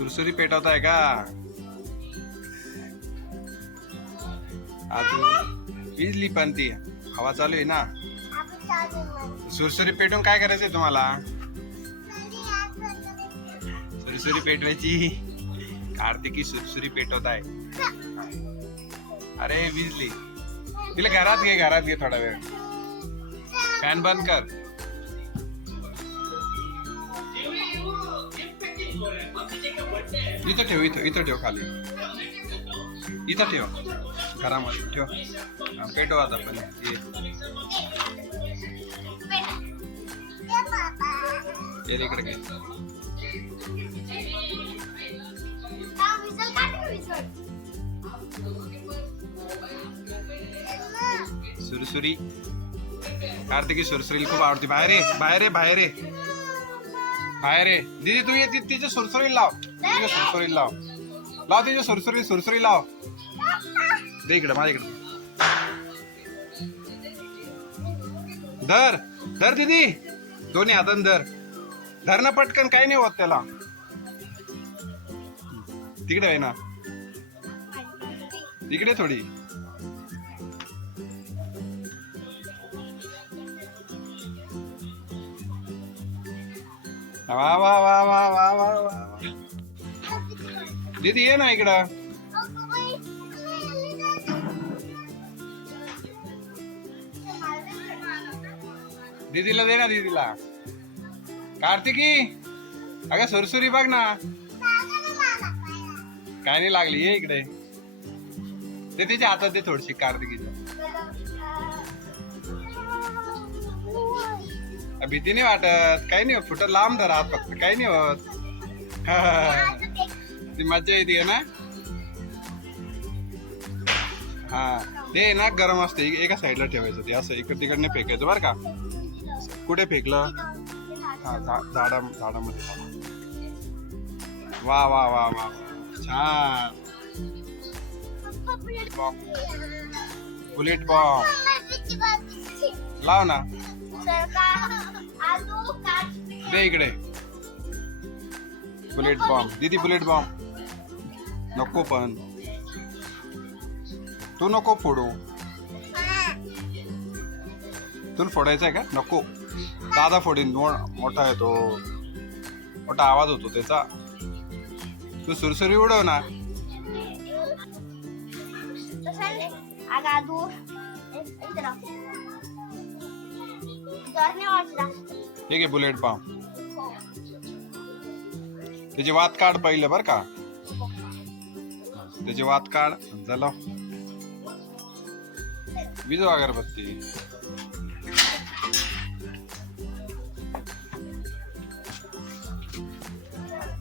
सुरसुरी पेटवताय का? आज विजली पण ती हवा चालू आहे ना? सुरसुरी पेटून काय करायचंय तुम्हाला? सुरसुरी पेटवायची. कार्तिकी सुरसुरी पेटवत आहे. अरे विजली तिला घरात घे घरात घे थोडा वेळ. फॅन बंद कर. इथं ठेव इथं इथं ठेव खाली इथं ठेव घरामध्ये ठेव हा, पेटव आता पण ये. ये इकडे घे सुरसुरी कार्तिकी सुरसुरी खूप आवडते बाहेर ये बाहेर ये बाहेर काय रे. दिदी दीदी तू ये तिच्या सुरसुरी लाव. तिच्या सुरसुरी लाव. लाव तिच्या सुरसुरी सुरसुरी लाव. दे इकडे माझ्या इकडे. धर धर दीदी. दोन्ही हातान धर. धरण पटकन काही नाही होत त्याला. तिकडे आहे ना. तिकडे थोडी. वा वा वा वा वा वा वा दीदी ये ना इकडं. दीदीला दे ना दीदीला. कार्तिकी अगं सुरसुरी बघ ना. काय नाही लागली ये इकडे. ते तिच्या हातात दे थोडीशी कार्तिकीच्या. भीती नाही वाटत. काही नाही होत. फुट लांब धरा फक्त. काही नाही होत. ती मज्जा येते ना? हा. ते ना गरम असते. एका साईडला ठेवायचं ते. असं इकडे तिकडनं फेकायचं बरं का? कुठे फेकलं? हा झाडा झाडामध्ये वा वा वा वा छान. बुलेट बॉम्ब लाव ना. दे इकडे. बुलेट बॉम्ब दीदी बुलेट बॉम्ब नको पण. तू नको फोडू. तुला फोडायचा आहे का? नको. दादा फोडीन. मोठा आहे तो. मोठा आवाज होतो त्याचा. तू सुरसुरी उडव ना. ठीक आहे बुलेट बॉम्ब त्याची वात काढ पहिलं बर का. त्याची वात काढ झालं. विजो अगरबत्ती.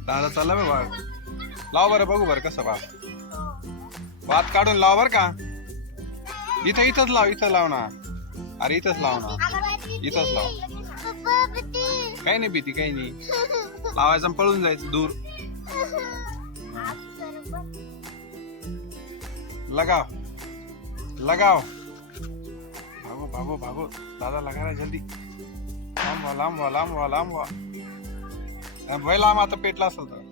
दादा चालला बे बाळ लाव बरं बघू बरं कसं बाळ वात काढून लाव बर का. इथं इथंच लाव इथं लाव ना. अरे इथंच लाव ना. इथंच लाव. काही नाही भीती काही नाही. लावायचं पळून जायचं दूर. लगाव. लगाव. भागो भागो भागो. दादा लगा रहा है जल्दी. लांब व्हा लांब व्हा लांब व्हा लांब व्हा. भय लांब आता पेटला असेल तर.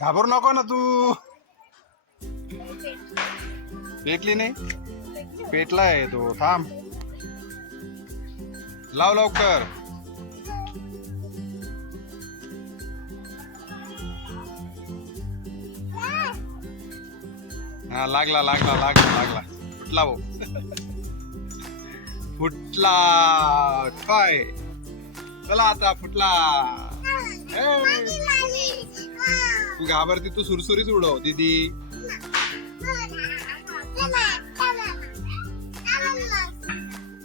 घाबरू नको ना तू. पेटली नाही? पेटलाय तो. थांब. लाव लवकर. हा लागला लागला लागला लागला. फुटला भाऊ. फुटला. काय? चला आता फुटला. तू घाबरती तू सुरसुरीच उडव दीदी.